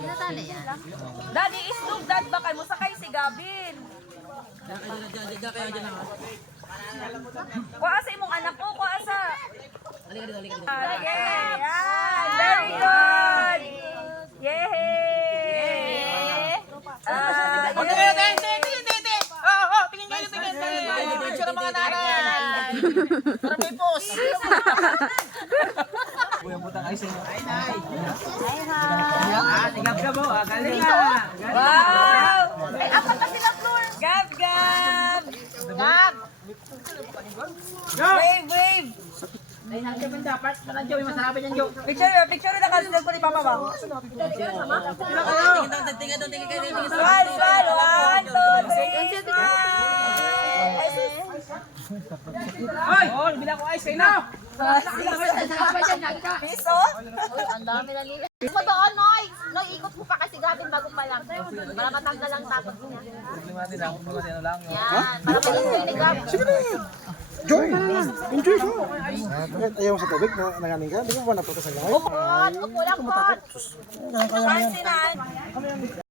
Natali yan. Daddy is dog, dad ba kayo mo sakay si Gabin? Kuha sa imong anak ko, kuha sa. Okay, yan. Very good. Yay! Tingin kayo. Picture ng mga nanay. Para may post. Wow! Ay, apat na sila, Flor. Gab, Gab. Gab! Wave, wave. Ay, nandiyan man dapat. Nandiyan, may masarap yan, Jo. Picture na kasi ko ni Papa ba? Smile, smile. 1, 2, 3, Hoy! Oh, bila ko ice, na! Piso? Ang dami na nila. Mo doon, Noy! Noy, ikot mo pa kasi Gabin bago pa lang. Para matanggal ang takot niya. Yan, para ma-enjoy ni Gabin. Enjoy! Enjoy siya! Ayaw mo sa tubig na nanganing ka? Di mo ba napunta sa langay? Upo lang, pot. Pansinan.